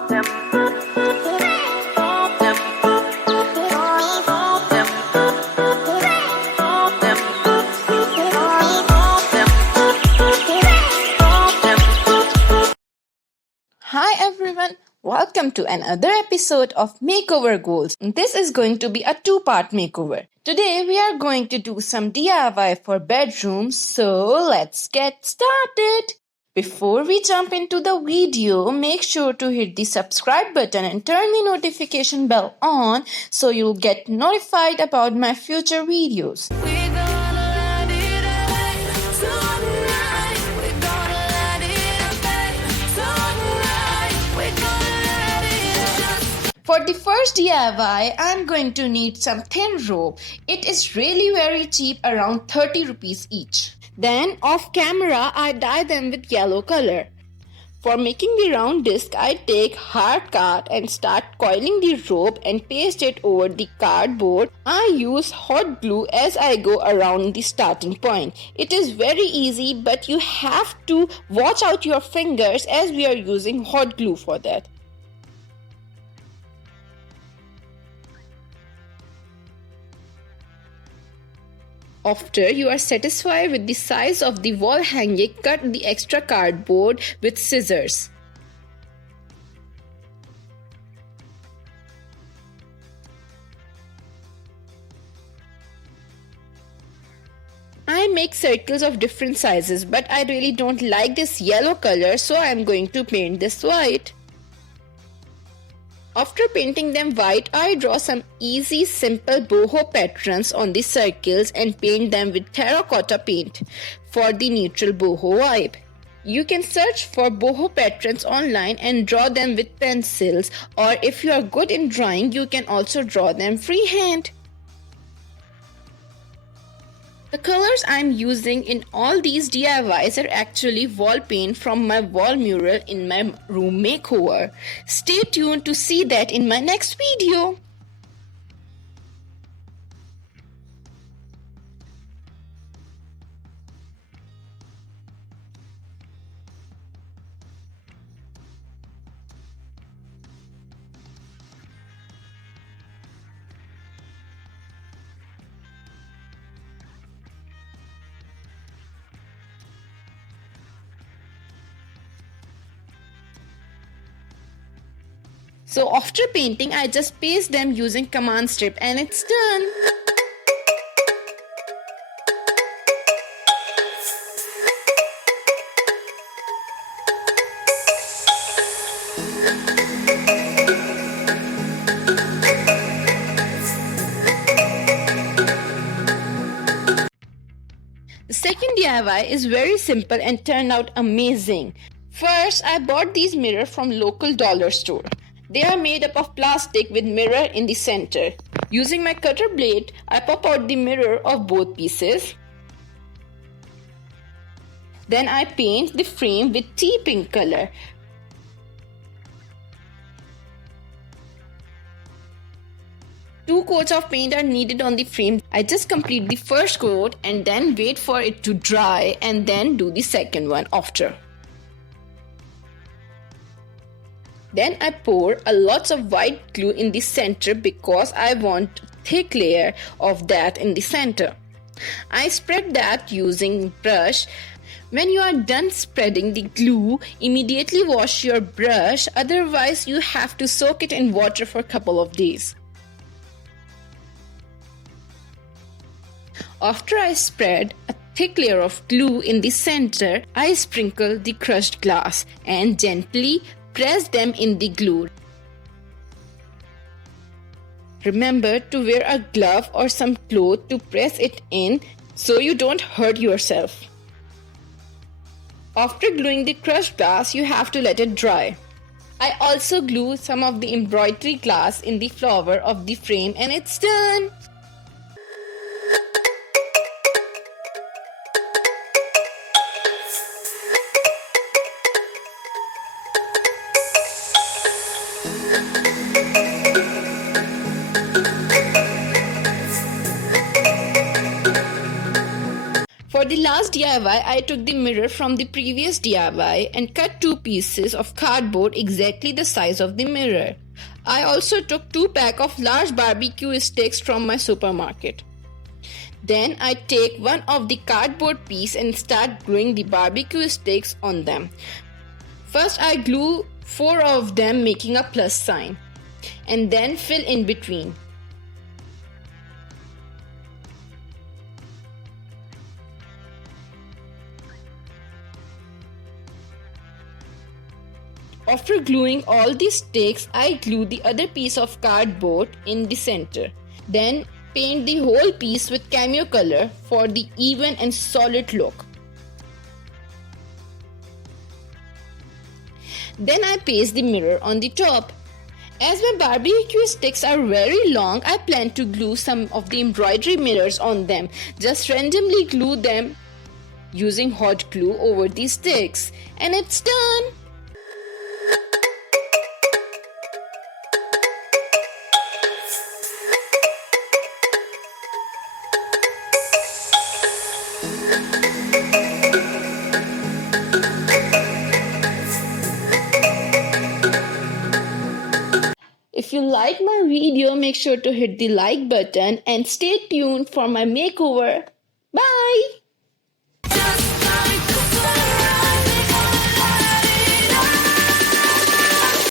Hi everyone, welcome to another episode of Makeover Goals. This is going to be a two-part makeover. Today we are going to do some DIY for bedrooms, so let's get started. Before we jump into the video, make sure to hit the subscribe button and turn the notification bell on so you'll get notified about my future videos. For the first DIY, I'm going to need some thin rope. It is really very cheap, around 30 rupees each. Then off camera, I dye them with yellow color. For making the round disc, I take hard card and start coiling the rope and paste it over the cardboard. I use hot glue as I go around the starting point. It is very easy, but you have to watch out your fingers as we are using hot glue for that. After you are satisfied with the size of the wall hanging, cut the extra cardboard with scissors. I make circles of different sizes, but I really don't like this yellow color, so I am going to paint this white. After painting them white, I draw some easy, simple boho patterns on the circles and paint them with terracotta paint for the neutral boho vibe. You can search for boho patterns online and draw them with pencils, or if you are good in drawing, you can also draw them freehand. The colors I'm using in all these DIYs are actually wall paint from my wall mural in my room makeover. Stay tuned to see that in my next video. So after painting, I just paste them using command strip and it's done. The second DIY is very simple and turned out amazing. First, I bought these mirrors from local dollar store. They are made up of plastic with mirror in the center. Using my cutter blade, I pop out the mirror of both pieces. Then I paint the frame with tea pink color. Two coats of paint are needed on the frame. I just complete the first coat and then wait for it to dry and then do the second one after. Then I pour a lot of white glue in the center because I want thick layer of that in the center. I spread that using brush. When you are done spreading the glue, immediately wash your brush, otherwise you have to soak it in water for a couple of days. After I spread a thick layer of glue in the center, I sprinkle the crushed glass and gently press them in the glue. Remember to wear a glove or some cloth to press it in so you don't hurt yourself. After gluing the crushed glass, you have to let it dry. I also glue some of the embroidery glass in the flower of the frame and it's done. For the last DIY, I took the mirror from the previous DIY and cut 2 pieces of cardboard exactly the size of the mirror. I also took 2 packs of large barbecue sticks from my supermarket. Then I take one of the cardboard piece and start gluing the barbecue sticks on them. First I glue 4 of them making a plus sign and then fill in between. After gluing all the sticks, I glue the other piece of cardboard in the center. Then paint the whole piece with cameo color for the even and solid look. Then I paste the mirror on the top. As my barbecue sticks are very long, I plan to glue some of the embroidery mirrors on them. Just randomly glue them using hot glue over the sticks. And it's done! If you like my video, make sure to hit the like button and stay tuned for my makeover. Bye!